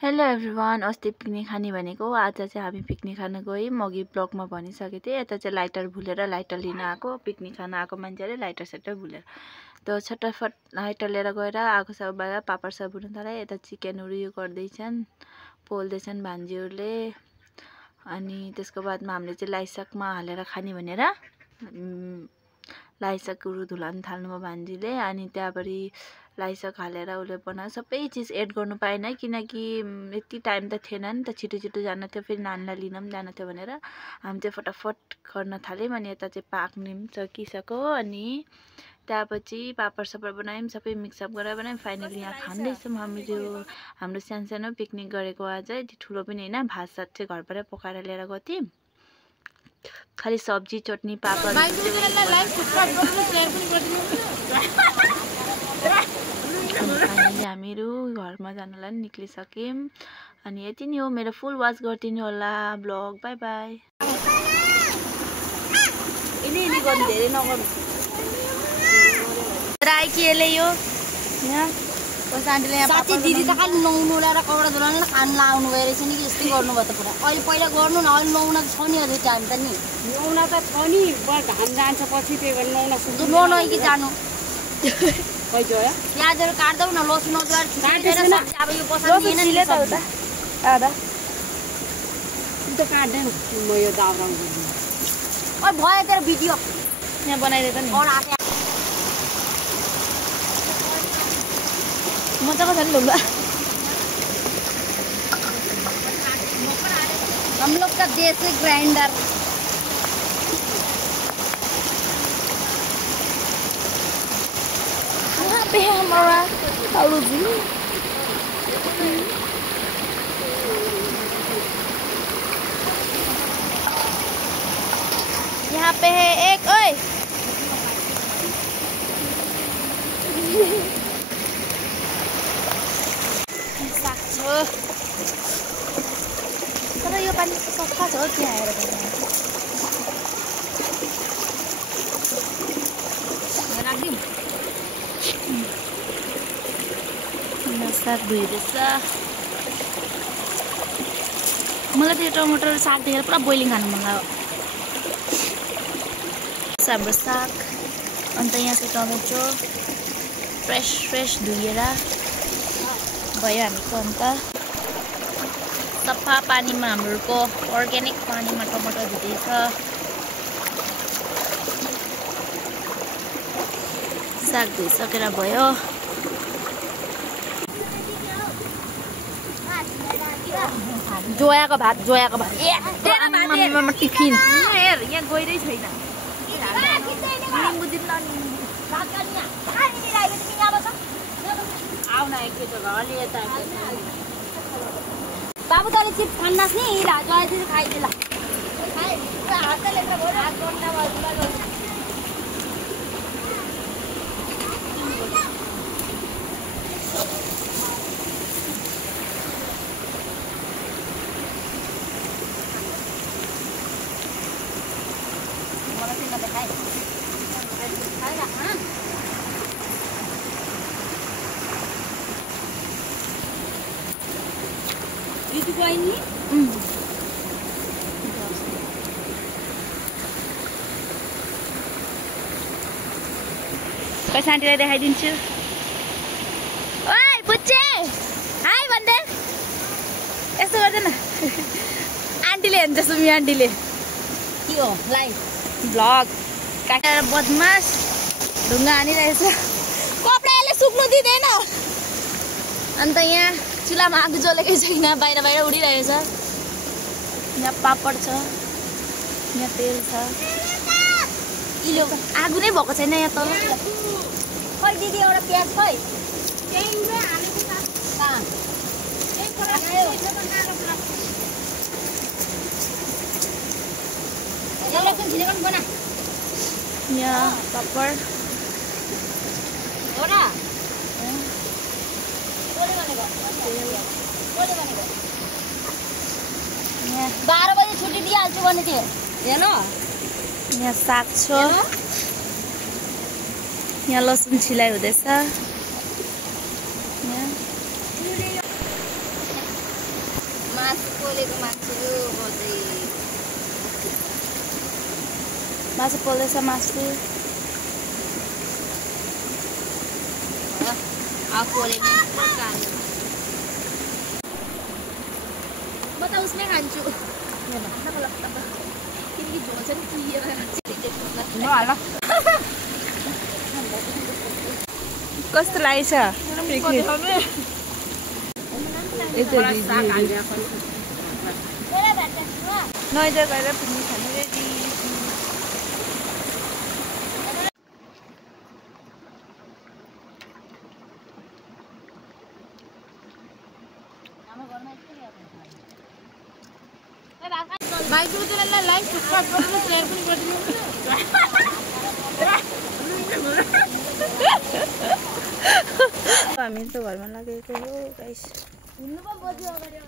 Hello everyone, अस्ति picnic खाने भनेको आज चाहिँ हामी पिकनिक खान गयौँ। अघि ब्लगमा भनिसकेको थिएँ। यता चाहिँ लाइटर भुलेर लाइटर लिन आएको, पिकनिक खान आएको मान्छेले लाइटर सेटर भुलेर त छटफट लाइटर लिएर गएर आएको सबैलाई पापड सब बुन्नु थाले। यता चिकनहरू यो गर्दैछन्, पोल्दैछन् भान्जीहरूले। अनि त्यसको बादमा हामीले चाहिँ लाइसाकमा हालेर खाने भनेर लाइसाकहरू धुलाउन थाल्नुभयो भान्जीले। अनि त्यहाँबाट लाइसाक हालेर उसले बनायो। सबै चिज एड गर्नु पाएन किनकि यति टाइम त थिएन नि त, छिटो छिटो जान थियो, फेरि नानीलाई लिन पनि जान थियो भनेर हामी चाहिँ फटाफट गर्न थाल्यौँ। अनि यता चाहिँ पाक्ने पनि सकिसक्यो। अनि त्यहाँपछि पापड सापड बनायौँ, सबै मिक्सअप गरेर बनायौँ। फाइनली यहाँ खाँदैछौँ हामी त्यो हाम्रो सानो पिकनिक गरेको आज। यति ठुलो पनि होइन, भात सात चाहिँ घरबाटै पकाएर लिएर गएको थियौँ। खालि सब्जी चटनी पापड फाइनली हामीहरू घरमा जानलाई निक्लिसक्यौँ। अनि यति नै हो। मेरो फुल वाच गरिदिनु होला ब्लग। By by. धेरै नगर्नु यो साथी दिदी त खालि नुहाउनु ल्याएर कपडा धुलाउनु खानु लाउनु गएर रहेछ नि कि यस्तै गर्नुभयो त पुरा। अहिले पहिला गर्नु न, अहिले नुहाउन त छ नि अझै टाइम त नि। नुहाउन त छ नि, घाम जान्छ पछि त्यही भएर नुहाउन सक्छु। नुहाउन कि जानु खै गयो प्याजहरू काट्दौ न, लसुन अदुवा छिटेर अब यो बसाल्नु हैन नि त आधा त काट्दैन म यो दाउराउ गर्छु। ओइ भयो तेरो भिडियो यहाँ बनाइदे त नि। मजाको छ नि ढुङ्गा। हम लोग का देसी ग्राइंडर यहाँ पे है हमारा तालू जी। यहाँ पे है एक ओए तर यो पानी सफा छ त्यहाँ आएर राखिदिउँ। साग धोइरहेछ। मलाई त्यो टमाटर साग देखेर पुरा बोइलिङ खानु मन लाग्यो। हाम्रो साग, अन्त यहाँ चाहिँ टमेटो फ्रेस धोएर भयो हामीको। अन्त सफा पानीमा हाम्रो अर्ग्यानिक पानीमा टमाटर धुँदैछ। साग धोइसकेर भयो। जोयाको भात टिफिन हेर यहाँ गइरै छैन। बाबु तले चिप्स खान्नास् नि हिला जोया चाहिँ खाइदिला। दिदी बहिनी पैसा आन्टीलाई देखाइदिन्छु। ओइ बुच्चे हाई भन्दै यस्तो गर्दैन। आन्टीले हेर्छ सुमी आन्टीले के हो लाइभ भ्लग काटेर बदमास ढुङ्गा हानिरहेछ। कपडा यसले सुक्नु दिँदैन। अन्त यहाँ चुलामा आगो जलेकै छैन, बाहिर उडिरहेछ। यहाँ पापड छ, यहाँ तेल छ। इलो आगो नै भएको छैन यहाँ तल। खै दिदी एउटा प्याज खै यहाँ पापड हो र 12 बजे छुट्टी दिइहाल्छु भने थियो हेर्नु। यहाँ साग छ, यहाँ लसुन छिलाइ हुँदैछ। यहाँ मासु पोलेको मान्छे बजे मासु पोल्दैछ मासु पोले म त उसमै खान्छु किनकि झोल चाहिँ पिएर कस्तो लागेछ नैजा गएर पिकनिक खानु रेडी लाइक सब्सक्राइब गर्नु शेयर पनि गरिदिनु हामी त घरमा लागेको हो गाइस हिँड्नु पो बज्यो अगाडि